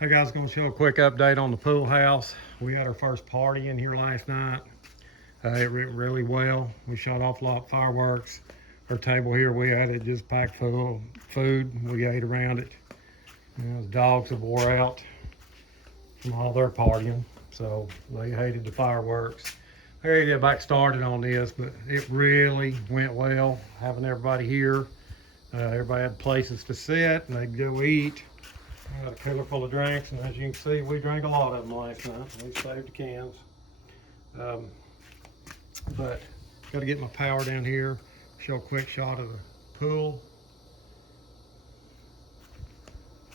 Hey guys, going to show a quick update on the pool house. We had our first party in here last night. It went really well. We shot off a lot of fireworks. Our table here, we had it just packed full of food. We ate around it. The dogs have wore out from all their partying, so they hated the fireworks. I gotta get back started on this, but it really went well having everybody here. Everybody had places to sit and they'd go eat. I got a cooler full of drinks, and as you can see, we drank a lot of them last night. We saved the cans. But got to get my power down here. Show a quick shot of the pool.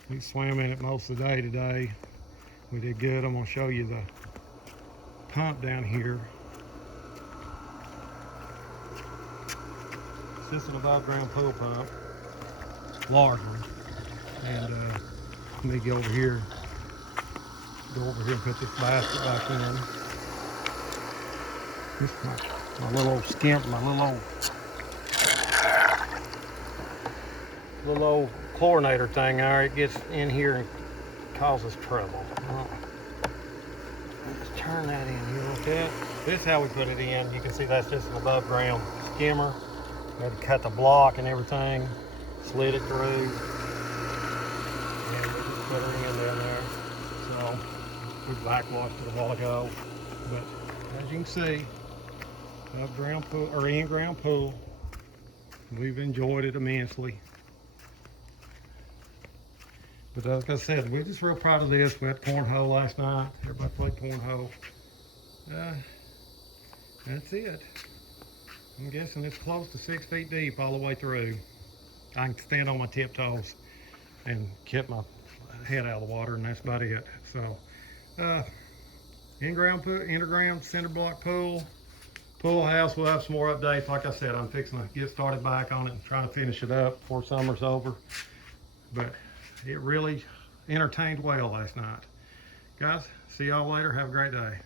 We swam in it most of the day today. We did good. I'm going to show you the pump down here. It's just an above ground pool pump, largely. And let me go over here and put this basket back in. This is my little old skimp, my little old chlorinator thing there. It gets in here and causes trouble. Let's turn that in here like that. This is how we put it in. You can see that's just an above ground skimmer. We had to cut the block and everything, slid it through. And we just put her in down there. So we backwashed it a while ago. But as you can see, above ground pool or in-ground pool. We've enjoyed it immensely. But like I said, we're just real proud of this. We had cornhole last night. Everybody played cornhole. That's it. I'm guessing it's close to 6 feet deep all the way through. I can stand on my tiptoes and keep my head out of the water, and that's about it. So, in-ground pool, underground cinder block pool house. We'll have some more updates. Like I said, I'm fixing to get started back on it and trying to finish it up before summer's over. But it really entertained well last night. Guys, see y'all later. Have a great day.